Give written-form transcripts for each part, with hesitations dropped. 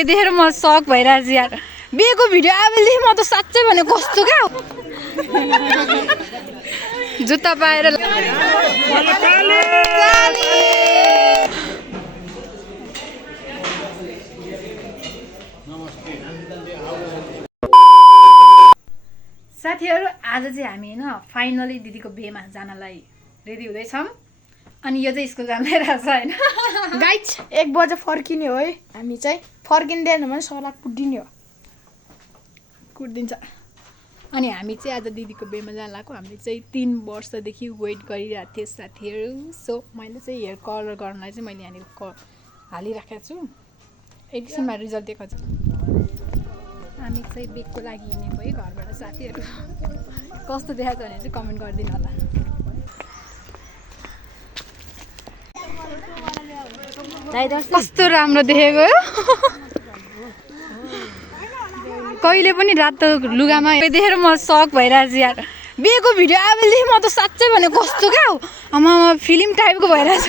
सबै देखेर म सक भइरहेछ यार। बिहेको भिडियो आएपछि म त साँच्चै भने कस्तो क्या जुत्ता पाएर साथीहरू आज चाहिँ हामी होइन फाइनली दिदीको बिहेमा जानलाई रेडी हुँदैछौँ। अनि यो चाहिँ स्कुल जान लागिरहेको छ होइन गाइज 1 बजे फर्किने हो है। हामी चाहिँ फर्किँदैन भने सला कुदिने हो, कुदिन्छ। अनि हामी चाहिँ आज दिदीको बिहेमा जान लागेको। हामीले चाहिँ 3 वर्षदेखि वेट गरिरहेको थिएँ साथीहरू। सो मैले चाहिँ हेयर कलर गर्नलाई चाहिँ मैले यहाँनिर हालिराखेको छु। एकछिनमा रिजल्ट देखाउँछु। हामी चाहिँ बेगको लागि हिँडेको है घरबाट साथीहरू। कस्तो देखाएको छ भने चाहिँ कमेन्ट गरिदिनु होला। कस्तो राम्रो देखेको कहिले पनि रातो लुगामा देखेर म सक भइरहेछ यार। बिहेको भिडियो आएपछि म त साँच्चै भने कस्तो क्या आमा फिल्म टाइपको भइरहेछ।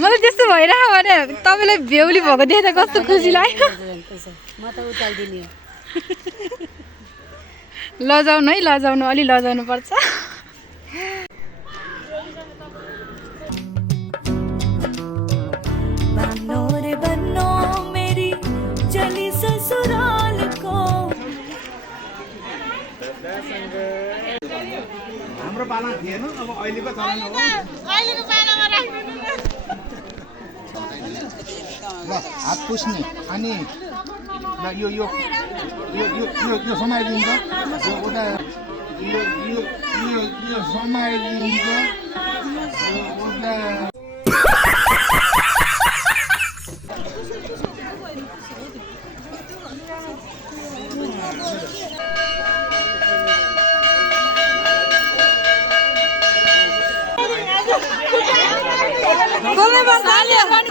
मलाई त्यस्तो भइरहेको भने तपाईँलाई बेहुली भएको देख्दा कस्तो खुसी लाग्यो। लजाउनु है, लजाउनु अलि लजाउनु पर्छ। हाम्रो पाला थिएन, अब अहिलेको चलन हो। अहिलेको पालामा राख्नु ल हात पुस्ने अनि ल यो यो यो यो यो समाइदिन्छ। उता यो यो यो यो समाइदिन्छ। उता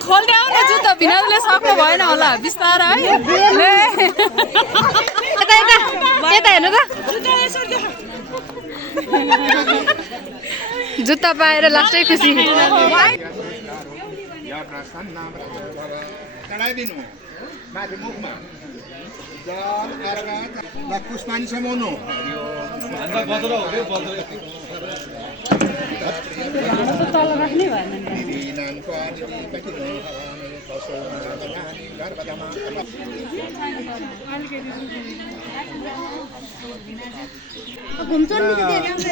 खोल्दै आऊ न जुत्ता भिनाजले सक्नु भएन होला बिस्तारै है। यता यता यता हेर्नु त जुत्ता पाएर लास्टै खुसी। चढाइदिनु माथि मुखमा ल पुष्पानी समाउनु। तल राख्नै भएन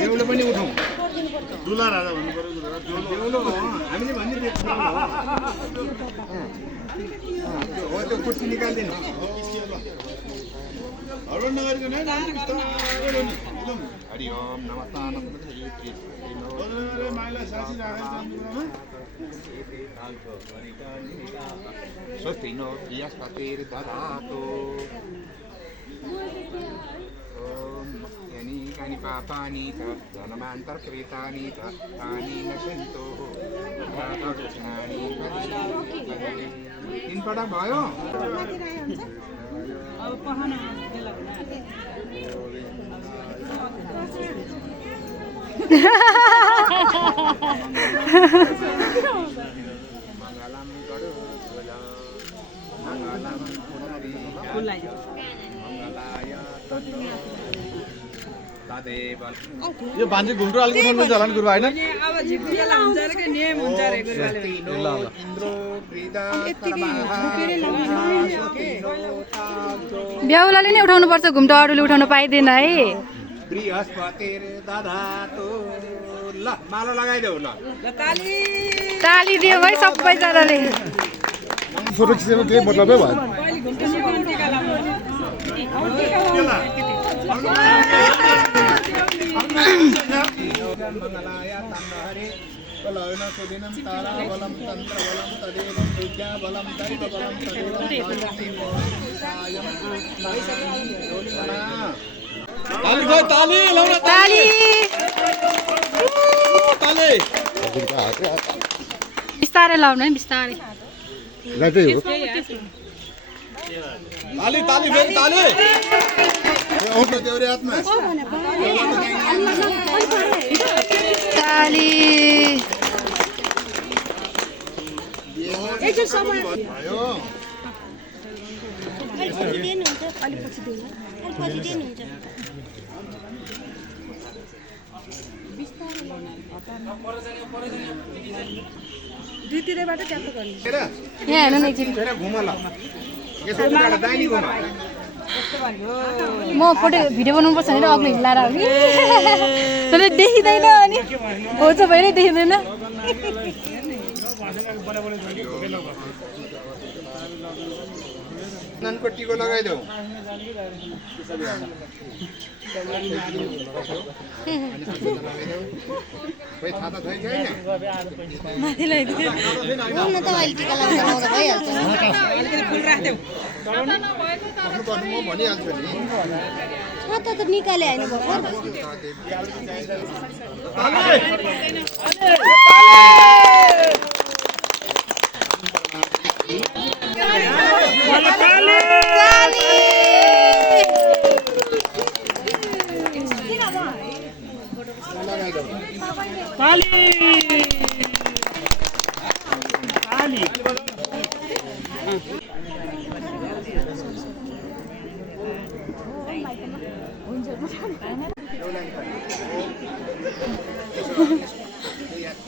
देउलो पनि उठाउँ। दुला राजा भन्नु पर्यो। देउलो हामीले भन्ने हो त्यो कुर्सी निकालिदिनु। हरि ओम नमस्कार स्वस्ति नो बृहस्पतिर्दधातु ओम यानि कानि पापानि च जन्मान्तरकृतानि च तानि न सन्तु दक्षिणानि 3 पटक भयो। यो भान्जी घुम्रो अलिक उठाउनु होला नि गुरु हैन। अब झिक्रिला हुन्छ रे के नियम हुन्छ रे गुरुले। ब्याउलाले नै उठाउनु पर्छ, घुम्टो अरूले उठाउनु पाइँदैन है। ल माला लगाइदेऊ ल। ताली दियो भाइ सबैजनाले। फोटो खिचेको केही मतलबै भएन। ताली लाउन ताली ताली बिस्तारै लाउनु है बिस्तारै। लाइटै हो ताली ताली फेरि ताली आउँछ देउरे हातमा ताली दुईतिरबाट ट्याप गर्ने यहाँ हेर्नु न एकचोटि घुम ल यसो उताबाट दाहिने घुम म फोटो भिडियो बनाउनु पर्छ भने अग्लो हिलाएर हो कि तर देखिँदैन अनि हो चाहिँ भएरै देखिँदैन नानको टिको लगाइदेऊ खोइ थाहा त छैन म भनिहाल्छु नि निकाले होइन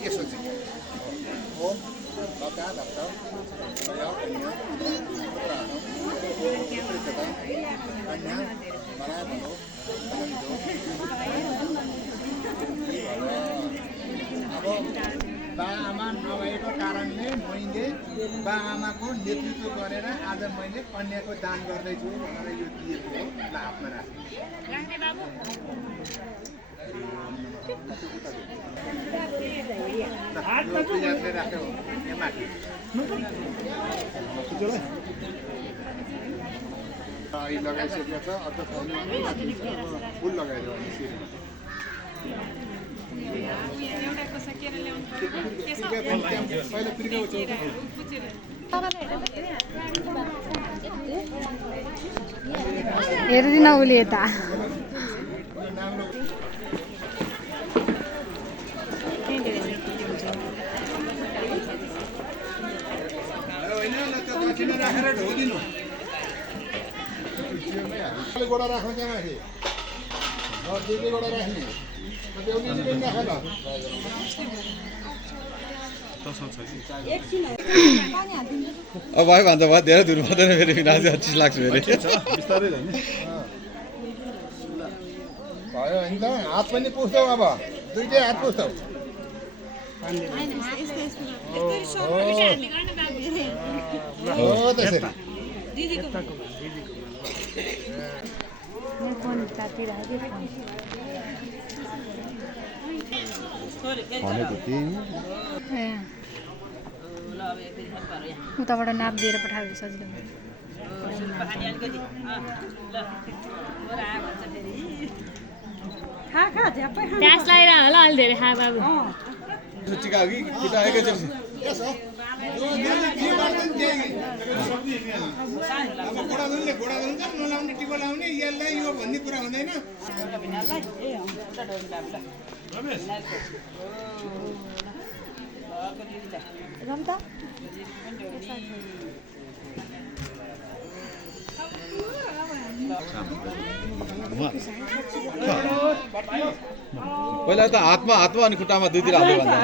यसो चाहिँ ओम लका धप्त भयो कन्या कन्या बडा भयो अब बाआमा नभएको कारणले मैले बाआमाको नेतृत्व गरेर आज मैले कन्याको दान गर्दैछु भनेर यो दिएको हो ल हातमा राख्यो लगाइसकेको छ अर्थ फुल लगाइदियो पहिला हेर्दिन उसले यता राखेर ढोदिनु गोडा राख्नु त्यहाँ माथि दुईटै गोडा राख्ने बेहुलीले पनि राख ल अब भयो भन्दा भयो धेरै धुनु पर्दैन फेरि नाच्दै चिज लाग्छ फेरि बिस्तारै भयो होइन त हात पनि पुस्छौ अब दुईटै हात पुस्छौ हो त्यसरी उताबाट नाप दिएर पठाएको सजिलो ट्याक्स लगाएर होला अलि धेरै खा बाबु टिका हो कि केटा एकैचोटि घोडा नलाउने टिको लाउने यसलाई यो भन्ने कुरा हुँदैन पहिला त हातमा अनि खुट्टामा दुईतिर हाल्यो भन्दा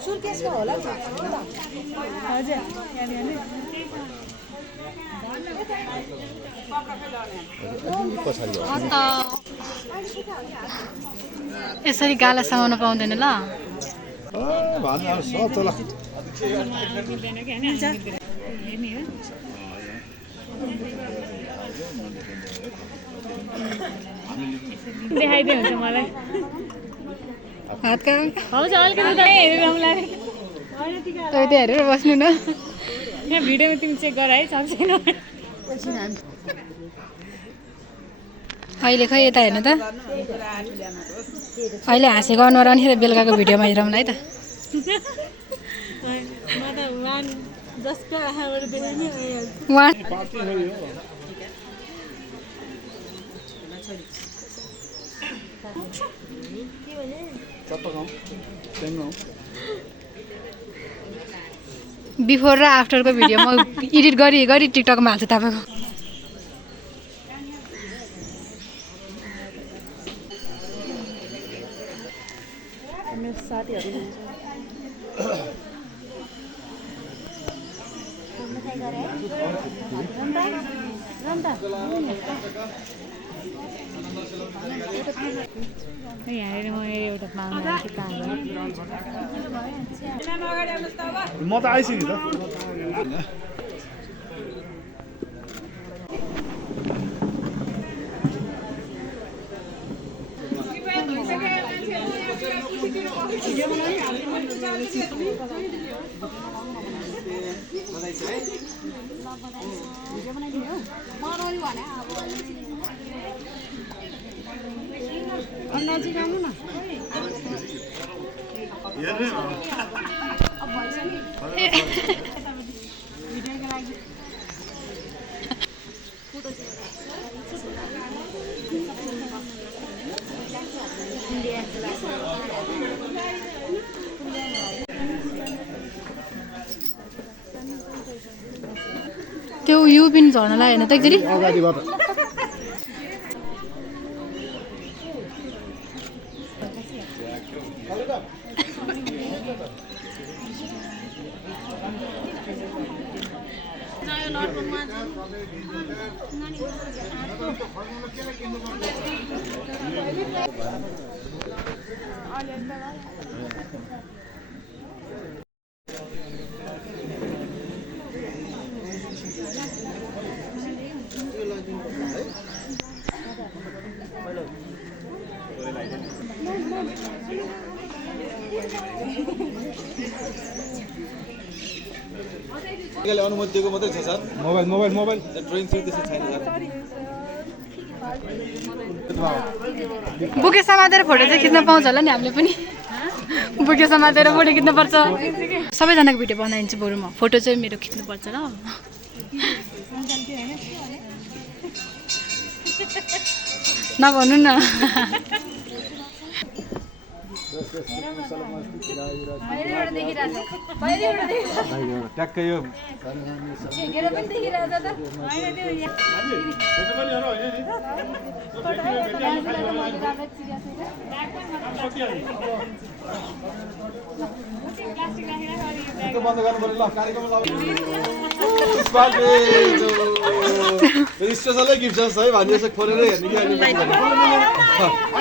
सुर्केसको होला नि यसरी गाला समाउन पाउँदैन ल देखाइदियो हुन्छ मलाई हातका हुन्छ अलिकति हेरेर बस्नु न यहाँ भिडियोमा तिमी चेक गर है सक्दैन अहिले खै यता हेर्नु त अहिले हाँसेको अनुहार अनि बेलुकाको भिडियोमा हेरौँ है त उहाँ बिफोर र आफ्टरको भिडियो म एडिट गरी गरी टिकटकमा हाल्छु तपाईँको म त आइसक्यो त त्यो यो पनि झर्नलाई हेर्नु त एकचोटि अगाडिबाट अनुमति दिएको मात्रै छ सर मोबाइल ड्रइङ थियो त्यस्तो छैन सर बुके समातेर फोटो चाहिँ खिच्न पाउँछ होला नि हामीले पनि बुके समातेर फोटो खिच्नुपर्छ सबैजनाको भिडियो बनाइदिन्छु बरु म फोटो चाहिँ मेरो खिच्नुपर्छ ल नभन्नु न ट्याक्कै यो बन्द गर्नु पर्यो ल कार्यक्रम स्पेसलै गिफ्ट छ है भने यसो खोलेर हेर्ने कि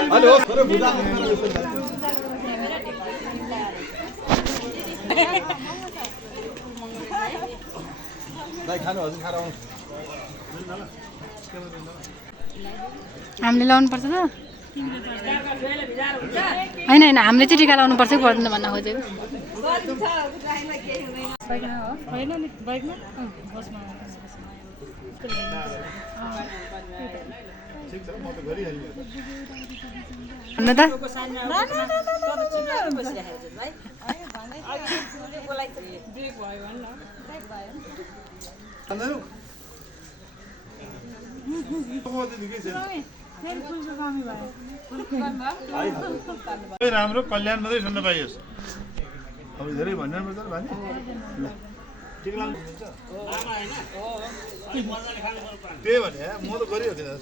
अहिले होस् खोले भुदा खानु हजुर खाएर आउनु हामीले लाउनु पर्छ त होइन होइन हामीले चाहिँ टिका लाउनु पर्छ कि पर्दैन भन्न खोजेको भन्नु त राम्रो कल्याण मात्रै सुन्न पाइयोस् अब धेरै भन्नु पर्छ भने त्यही भने म त गरिहाल्दिनँ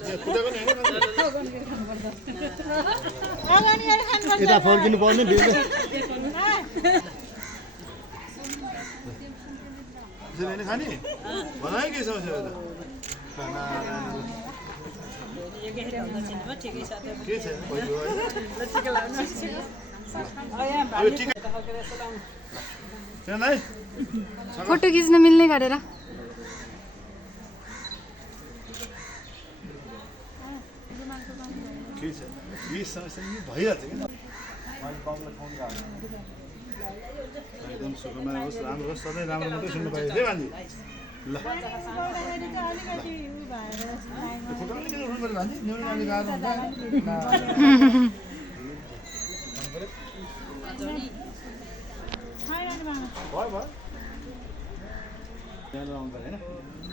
यता फर्किनु पर्ने खाने भन है के समस्या फोटो खिच्न मिल्ने गरेर भइहाल्छ कि एकदम सुखमय होस् राम्रो होस् सधैँ राम्रो मात्रै सुन्नु पाइयो है बानी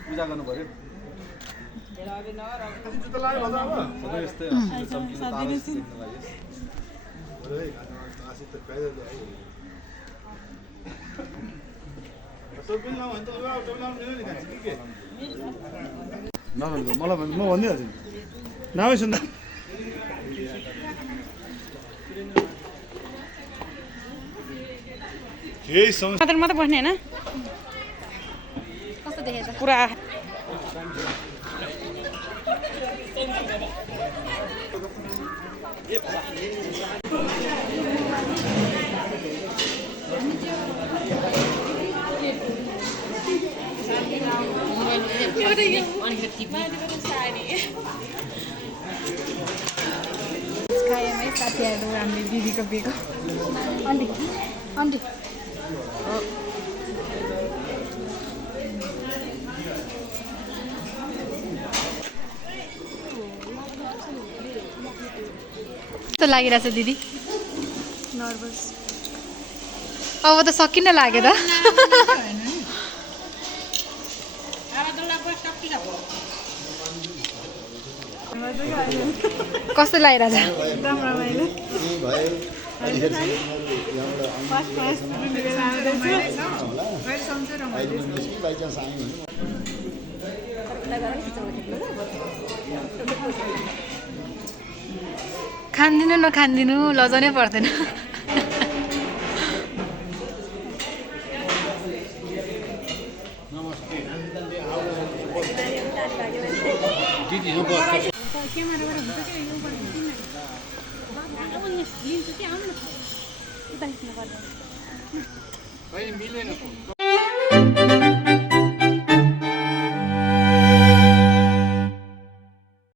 पूजा गर्नु पर्यो यस्तै चम्किलो तारा देख्न लाग्यो मलाई म भनिदिइहाल्छु नामै सुन्दा केही समस्या मात्र बस्ने होइन कस्तो देखेछ पुरा खायौँ है साथीहरू हामीले दिदीको बिहेको आन्टी आन्टी कस्तो लागिरहेछ दिदी नर्भस अब त सकिन लाग्यो त कस्तो लागिरहेछ एकदम रमाइलो खानिदिनु नखानिदिनु लजाउनै पर्दैन मिलेन